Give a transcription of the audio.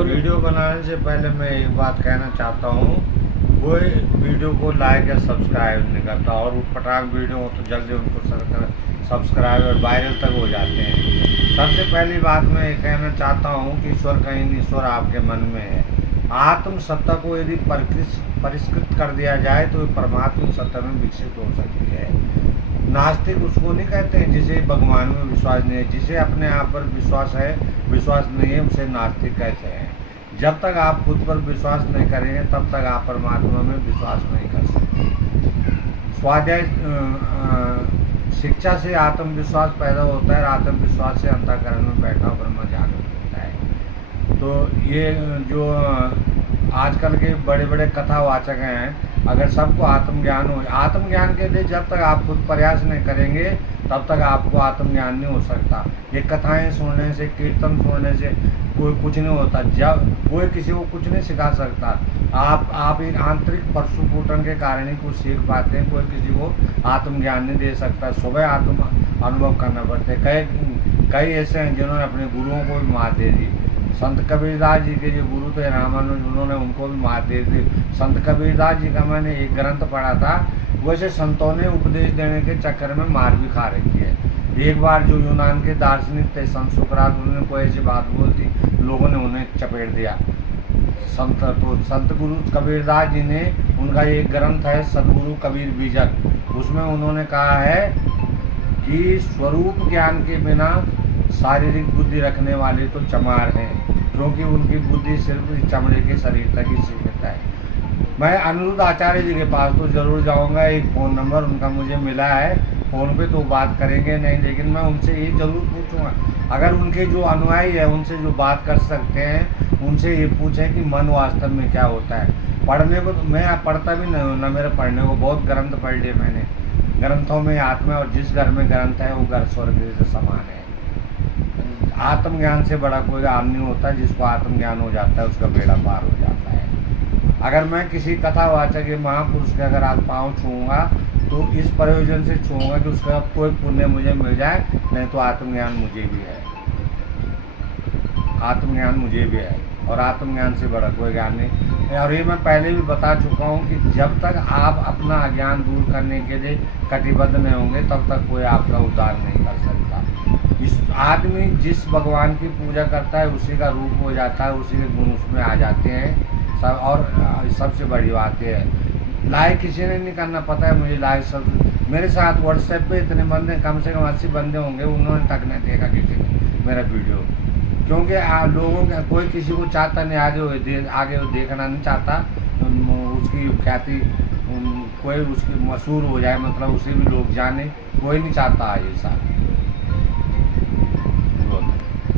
बोलो। वीडियो बनाने से पहले मैं एक बात कहना चाहता हूँ, कोई वीडियो को लाइक या सब्सक्राइब नहीं करता और उटपटांग वीडियो हो तो जल्दी उनको सब्सक्राइब और वायरल तक हो जाते हैं। सबसे पहली बात मैं ये कहना चाहता हूँ कि ईश्वर कहीं नहीं, ईश्वर आपके मन में है। आत्म सत्ता को यदि परिष्कृत कर दिया जाए तो परमात्मा सत्ता में विकसित हो सकती है। नास्तिक उसको नहीं कहते हैं जिसे भगवान में विश्वास नहीं है। जिसे अपने आप पर विश्वास है, विश्वास नहीं है, उसे नास्तिक कहते हैं। जब तक आप खुद पर विश्वास नहीं करेंगे तब तक आप परमात्मा में विश्वास नहीं कर सकते। स्वाध्याय शिक्षा से आत्मविश्वास पैदा होता है और आत्मविश्वास से अंतःकरण में बैठा ब्रह्म जागृत होता है। तो ये जो आजकल के बड़े बड़े कथावाचक हैं, अगर सबको आत्मज्ञान हो, आत्मज्ञान के लिए जब तक आप खुद प्रयास नहीं करेंगे तब तक आपको आत्मज्ञान नहीं हो सकता। ये कथाएं सुनने से, कीर्तन सुनने से कोई कुछ नहीं होता। जब कोई किसी को कुछ नहीं सिखा सकता। आप एक आंतरिक परशुपूटन के कारण ही कुछ सीख पाते हैं। कोई किसी को आत्मज्ञान नहीं दे सकता, सुबह आत्म अनुभव करना पड़ता है। कई ऐसे हैं जिन्होंने अपने गुरुओं को भी मात दे दी। संत कबीरदास जी के जो गुरु थे रामानुज, उन्होंने उनको भी मात दे दी। संत कबीरदास जी का मैंने एक ग्रंथ पढ़ा था, वैसे संतों ने उपदेश देने के चक्कर में मार भी खा रखी है। एक बार जो यूनान के दार्शनिक थे संत सुकरात, उन्होंने कोई ऐसी बात बोल दी, लोगों ने उन्हें चपेट दिया। संत गुरु कबीरदास जी ने, उनका एक ग्रंथ है सदगुरु कबीर बीजक, उसमें उन्होंने कहा है कि स्वरूप ज्ञान के बिना शारीरिक बुद्धि रखने वाले तो चमार हैं, क्योंकि उनकी बुद्धि सिर्फ चमड़े के शरीर तक ही सीमित है। मैं अनिरुद्ध आचार्य जी के पास तो ज़रूर जाऊंगा। एक फ़ोन नंबर उनका मुझे मिला है, फ़ोन पे तो बात करेंगे नहीं, लेकिन मैं उनसे ये ज़रूर पूछूंगा, अगर उनके जो अनुयायी है उनसे जो बात कर सकते हैं, उनसे ये पूछें कि मन वास्तव में क्या होता है। पढ़ने को तो मैं पढ़ता भी नहीं हूँ ना, मेरे पढ़ने को बहुत ग्रंथ पढ़ लिए मैंने। ग्रंथों में आत्मा, और जिस घर में ग्रंथ है वो घर स्वर्ग से समान है। आत्मज्ञान से बड़ा कोई आम नहीं होता। जिसको आत्मज्ञान हो जाता है उसका बेड़ा पार हो जाता है। अगर मैं किसी कथावाचक या महापुरुष के अगर आज पाँव छूँगा तो इस प्रयोजन से छूँगा कि उसका कोई पुण्य मुझे मिल जाए, नहीं तो आत्मज्ञान मुझे भी है। आत्मज्ञान मुझे भी है और आत्मज्ञान से बड़ा कोई ज्ञान नहीं। और ये मैं पहले भी बता चुका हूँ कि जब तक आप अपना अज्ञान दूर करने के लिए कटिबद्ध नहीं होंगे तब तक कोई आपका उद्धार नहीं कर सकता। इस आदमी जिस भगवान की पूजा करता है उसी का रूप हो जाता है, उसी के गुण उसमें आ जाते हैं सब। और सबसे बड़ी बात यह है, लाइक किसी ने नहीं करना। पता है मुझे, लाइक सब मेरे साथ व्हाट्सएप पे इतने बंदे, कम से कम 80 बंदे होंगे, उन्होंने तक नहीं देखा किसी ने मेरा वीडियो। क्योंकि लोगों का कोई किसी को चाहता नहीं, आगे वो देखना नहीं चाहता। उसकी ख्याति कोई उसकी मशहूर हो जाए, मतलब उसे भी लोग जाने, कोई नहीं चाहता ऐसा।